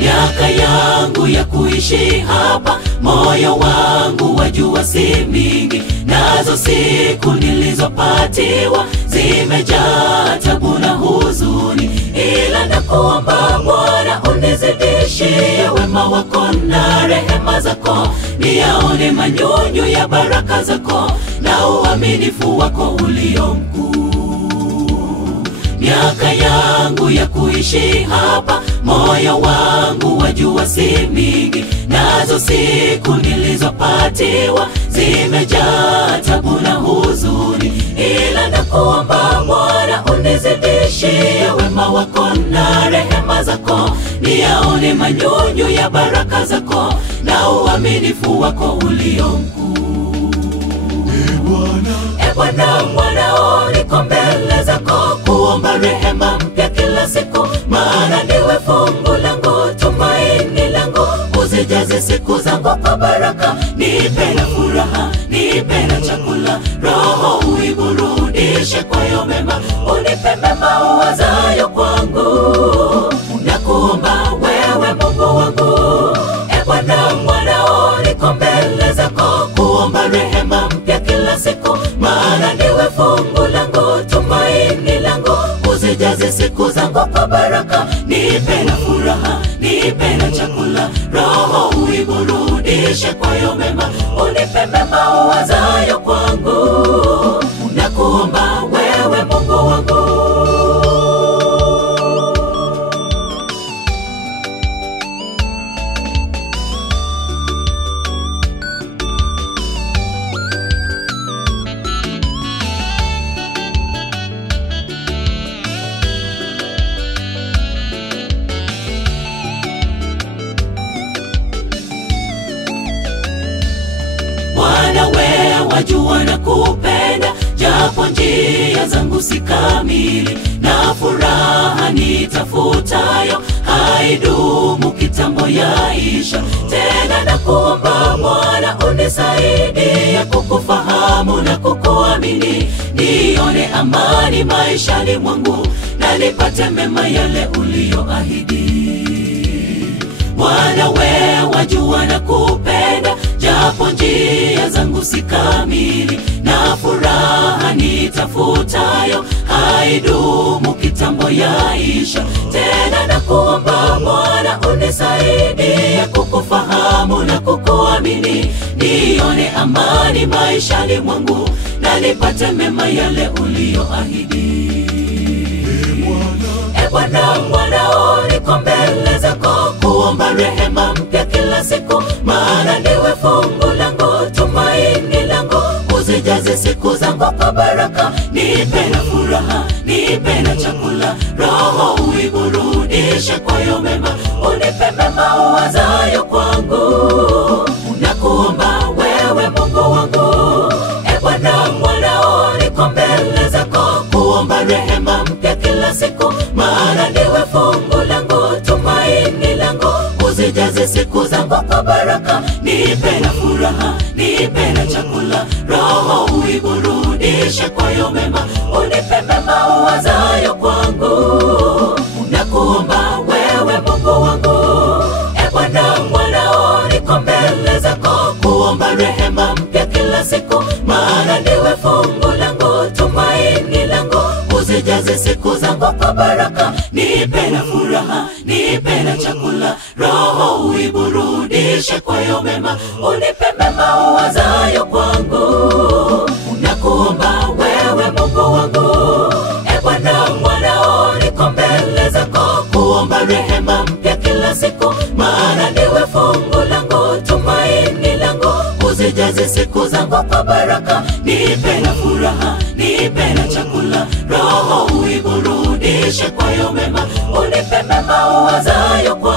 Miaka yangu ya kuishi hapa, moyo wangu wajua si mingi, nazo siku nilizopatiwa zimejaa tabu na huzuni. Ila nakuomba Bwana unizidishie wema wako na rehema zako, niyaone manyunyu ya baraka zako na uaminifu wako ulio mkuu. Miaka yangu ya kuishi hapa, moyo wangu wajua si mingi, nazo siku nilizopatiwa zimejaa tabu na huzuni. Ila nakuomba Bwana unizidishie wema wako na rehema zako, niyaone manyunyu ya baraka zako na uaminifu wako ulio mkuu. Bwana, mwanao niko mbele zako kuomba rehema mpya kila siku, maana ndiwe fungu langu, tumaini langu. Uzijaze siku zangu kwa baraka, nipe na furaha, nipe na chakula, roho uiburudishe kwayo mema, unipe mema uwazayo kwangu. Nakuomba wewe Mungu wangu, Bwana, mwanao niko mbele zako kuomba rehema mpya kila siku, maana ndiwe fungu langu, tumaini langu. Uzijaze siku zangu kwa baraka, nipe na furaha, nipe na chakula, roho uiburudishe kwayo mema, unipe mema uwazayo kwangu. Nakuomba wewe Mungu wangu. Bwana wewe wajua na kupenda, japo njia zangu si kamili, na furaha nitafutayo haidumu kitambo yaisha. Tena nakuomba Bwana unisaidie kukufahamu na kukuamini, nione amani maishani mwangu na nipate mema yale uliyoahidi. Bwana wewe wajua na kupenda, japo njia zangu si kamili, na furaha nitafutayo haidumu kitambo yaisha. Tena nakuomba Bwana unisaidie kukufahamu na kukuamini, nione amani maishani mwangu na nipate mema yale uliyoahidi. Bwana, mwanao niko mbele zako kuomba rehema mpya kila siku, maana ndiwe fungu langu, tumaini langu. Uzijaze siku zangu kwa baraka, nipe na furaha, nipe na chakula, roho uiburudishe kwayo mema, unipe mema uwazayo kwangu. Nakuomba wewe Mungu wangu, Bwana, mwanao niko mbele zako kuomba rehema mpya kila siku, maana ndiwe fungu langu, tumaini langu. Uzijaze siku zangu kwa baraka, nipe na furaha, nipe na chakula, roho uiburudishe kwayo mema, unipe mema uwazayo kwangu. Nakuomba wewe Mungu wangu, Bwana, mwanao niko mbele zako kuomba rehema mpya kila siku, maana ndiwe fungu langu, tumaini langu. Uzijaze siku zangu kwa baraka, nipe na furaha, nipe na chakula, roho uiburudishe kwayo mema, unipe mema uwazayo kwangu. Nakuomba wewe Mungu wangu, Bwana, mwanao niko mbele zako kuomba rehema mpya kila siku, maana ndiwe fungu langu, tumaini langu. Uzijaze siku zangu kwa baraka, nipe na furaha, nipe na chakula, roho uiburudishe kwayo mema, unipe mema uwazayo kwangu.